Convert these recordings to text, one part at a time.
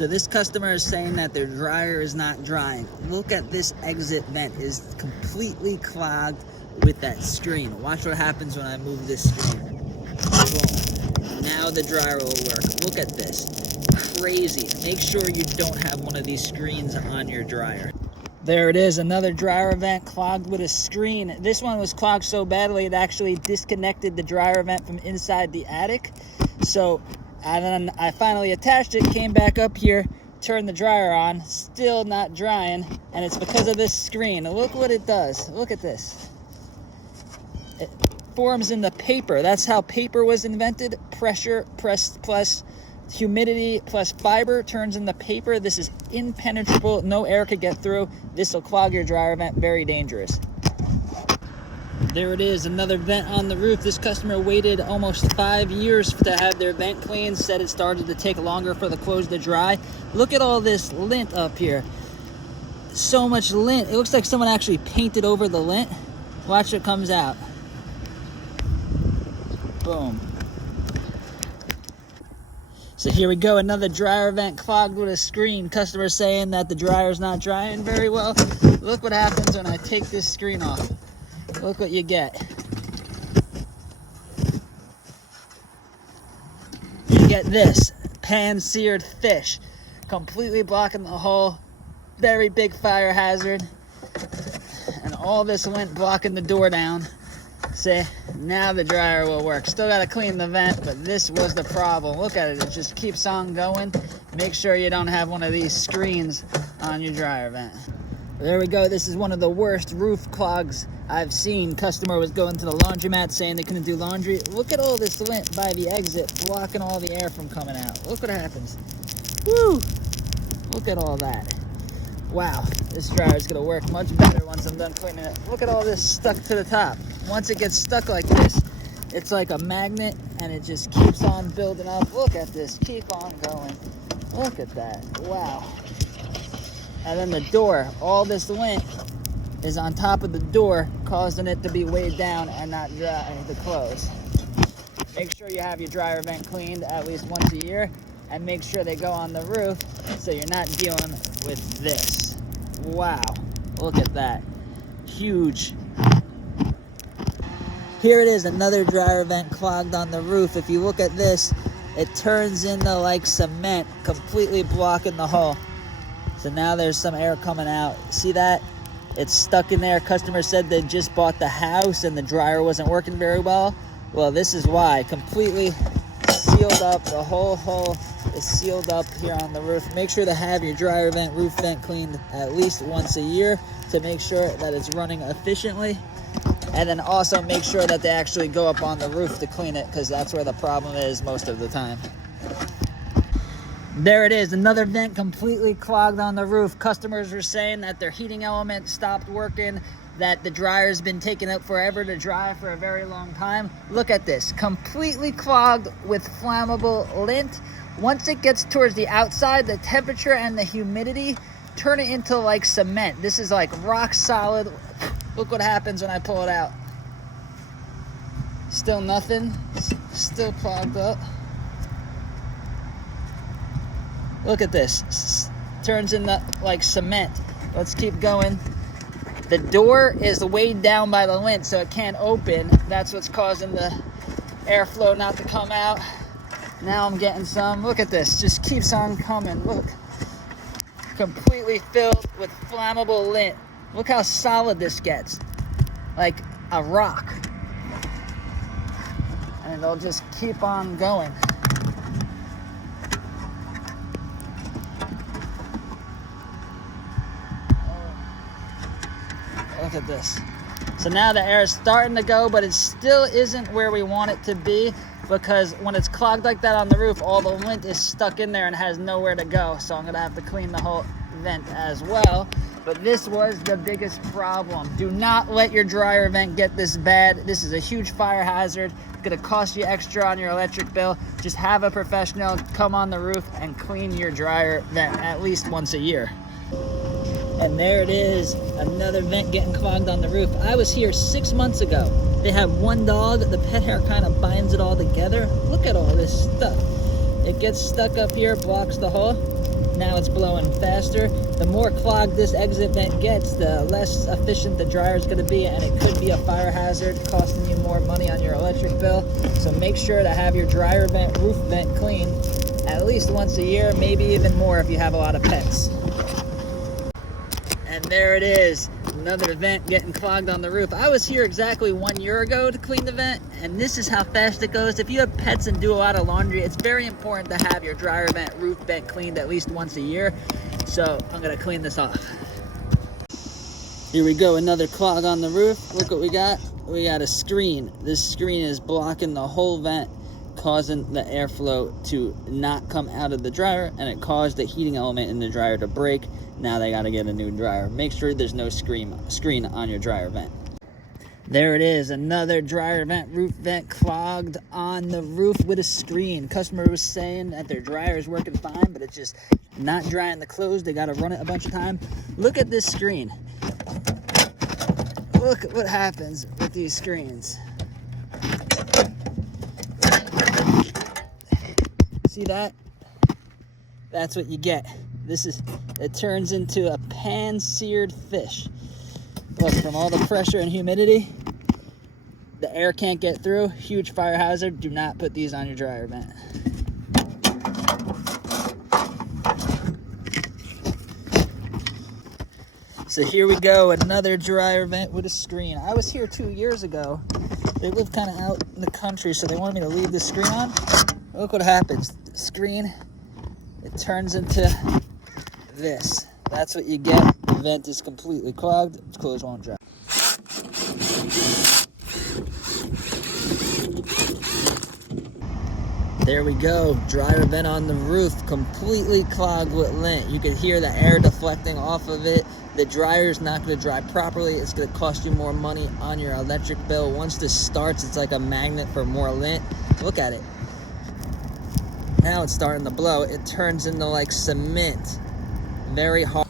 So this customer is saying that their dryer is not drying. Look at this exit vent, is completely clogged with that screen. Watch what happens when I move this screen. Boom. Now the dryer will work. Look at this. Crazy. Make sure you don't have one of these screens on your dryer. There it is, another dryer vent clogged with a screen. This one was clogged so badly it actually disconnected the dryer vent from inside the attic. So, and then I finally attached it, came back up here, turned the dryer on, still not drying, and it's because of this screen. Look what it does. Look at this. It forms in the paper. That's how paper was invented. Pressure plus humidity plus fiber turns into paper. This is impenetrable. No air could get through. This will clog your dryer vent. Very dangerous. There it is, another vent on the roof. This customer waited almost 5 years to have their vent cleaned. Said it started to take longer for the clothes to dry. Look at all this lint up here. So much lint. It looks like someone actually painted over the lint. Watch what comes out. Boom. So here we go, another dryer vent clogged with a screen. Customer saying that the dryer's not drying very well. Look what happens when I take this screen off. Look what you get. You get this, pan-seared fish, completely blocking the hole. Very big fire hazard. And all this lint blocking the door down. See, now the dryer will work. Still got to clean the vent, but this was the problem. Look at it, it just keeps on going. Make sure you don't have one of these screens on your dryer vent. There we go, this is one of the worst roof clogs I've seen. Customer was going to the laundromat saying they couldn't do laundry. Look at all this lint by the exit, blocking all the air from coming out. Look what happens. Woo! Look at all that. Wow, this dryer is gonna work much better once I'm done cleaning it. Look at all this stuck to the top. Once it gets stuck like this, it's like a magnet and it just keeps on building up. Look at this, keep on going. Look at that, wow. And then the door, all this lint is on top of the door, causing it to be weighed down and not dry to close. Make sure you have your dryer vent cleaned at least once a year, and make sure they go on the roof so you're not dealing with this. Wow, look at that, huge. Here it is, another dryer vent clogged on the roof. If you look at this, it turns into like cement, completely blocking the hole. So now there's some air coming out. See that? It's stuck in there. Customer said they just bought the house and the dryer wasn't working very well. Well, this is why. Completely sealed up. The whole hole is sealed up here on the roof. Make sure to have your dryer vent, roof vent cleaned at least once a year to make sure that it's running efficiently. And then also make sure that they actually go up on the roof to clean it, because that's where the problem is most of the time. There it is, another vent completely clogged on the roof. Customers were saying that their heating element stopped working, that the dryer's been taking up forever to dry for a very long time. Look at this, completely clogged with flammable lint. Once it gets towards the outside, the temperature and the humidity turn it into like cement. This is like rock solid. Look what happens when I pull it out. Still nothing, still clogged up. Look at this, turns into like cement. Let's keep going. The door is weighed down by the lint, so it can't open. That's what's causing the airflow not to come out. Now I'm getting some. Look at this, just keeps on coming. Look, completely filled with flammable lint. Look how solid this gets, like a rock. And it'll just keep on going. Look at this. So now the air is starting to go, but it still isn't where we want it to be, because when it's clogged like that on the roof, all the lint is stuck in there and has nowhere to go. So I'm gonna have to clean the whole vent as well. But this was the biggest problem. Do not let your dryer vent get this bad. This is a huge fire hazard. It's gonna cost you extra on your electric bill. Just have a professional come on the roof and clean your dryer vent at least once a year. And there it is, another vent getting clogged on the roof. I was here 6 months ago. They have one dog, the pet hair kind of binds it all together. Look at all this stuff. It gets stuck up here, blocks the hole. now it's blowing faster. The more clogged this exit vent gets, the less efficient the dryer is going to be, and it could be a fire hazard, costing you more money on your electric bill. So make sure to have your dryer vent, roof vent cleaned at least once a year, maybe even more if you have a lot of pets. And there it is, another vent getting clogged on the roof. I was here exactly 1 year ago to clean the vent, and this is how fast it goes. If you have pets and do a lot of laundry, it's very important to have your dryer vent, roof vent cleaned at least once a year. So I'm gonna clean this off. Here we go, another clog on the roof. Look what we got. We got a screen. This screen is blocking the whole vent, causing the airflow to not come out of the dryer, and it caused the heating element in the dryer to break. Now they got to get a new dryer. Make sure there's no screen on your dryer vent. There it is, another dryer vent, roof vent clogged on the roof with a screen. Customer was saying that their dryer is working fine, but it's just not drying the clothes. They got to run it a bunch of times. Look at this screen. Look at what happens with these screens. See that? That's what you get. It turns into a pan-seared fish. Look, from all the pressure and humidity, the air can't get through. Huge fire hazard. Do not put these on your dryer vent. So here we go, another dryer vent with a screen. I was here 2 years ago. They live kind of out in the country, so they wanted me to leave the screen on. Look what happens. The screen, it turns into this. That's what you get. The vent is completely clogged. Its clothes won't dry. There we go. Dryer vent on the roof, completely clogged with lint. You can hear the air deflecting off of it. The dryer's not going to dry properly. It's going to cost you more money on your electric bill. Once this starts, it's like a magnet for more lint. Look at it. Now it's starting to blow. It turns into like cement. Very hard.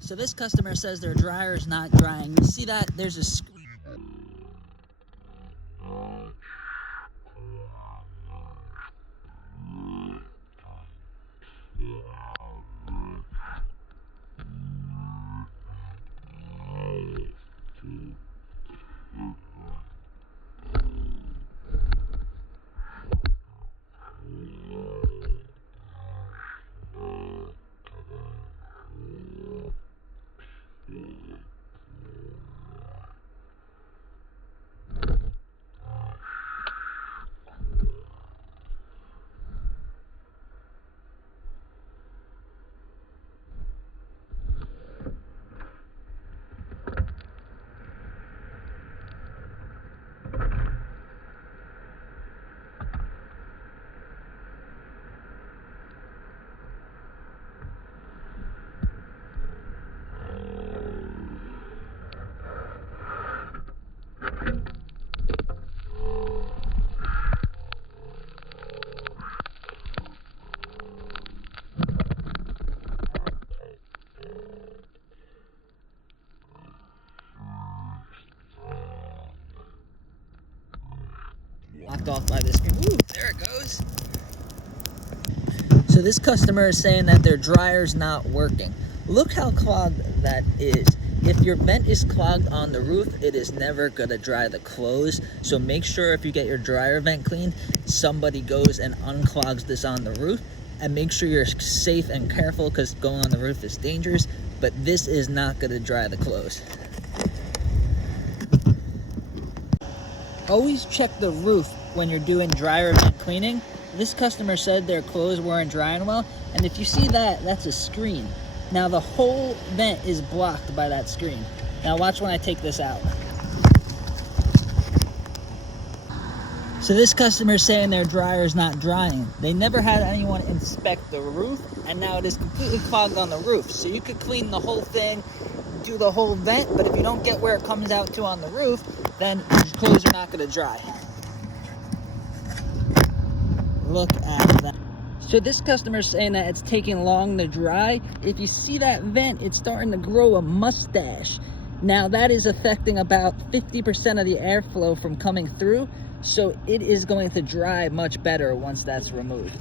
So this customer says their dryer is not drying. You see that? There's a screen. Knocked off by this screen. Ooh, there it goes. So this customer is saying that their dryer's not working. Look how clogged that is. If your vent is clogged on the roof, it is never gonna dry the clothes. So make sure if you get your dryer vent cleaned, somebody goes and unclogs this on the roof, and make sure you're safe and careful, because going on the roof is dangerous, but this is not gonna dry the clothes. Always check the roof when you're doing dryer vent cleaning. This customer said their clothes weren't drying well, and if you see that, that's a screen. Now the whole vent is blocked by that screen. Now watch when I take this out. So this customer is saying their dryer is not drying. They never had anyone inspect the roof, and now it is completely clogged on the roof. So you could clean the whole thing, do the whole vent, but if you don't get where it comes out to on the roof, then your clothes are not gonna dry. Look at that. So this customer's saying that it's taking long to dry. If you see that vent, it's starting to grow a mustache. Now that is affecting about 50% of the airflow from coming through, so it is going to dry much better once that's removed.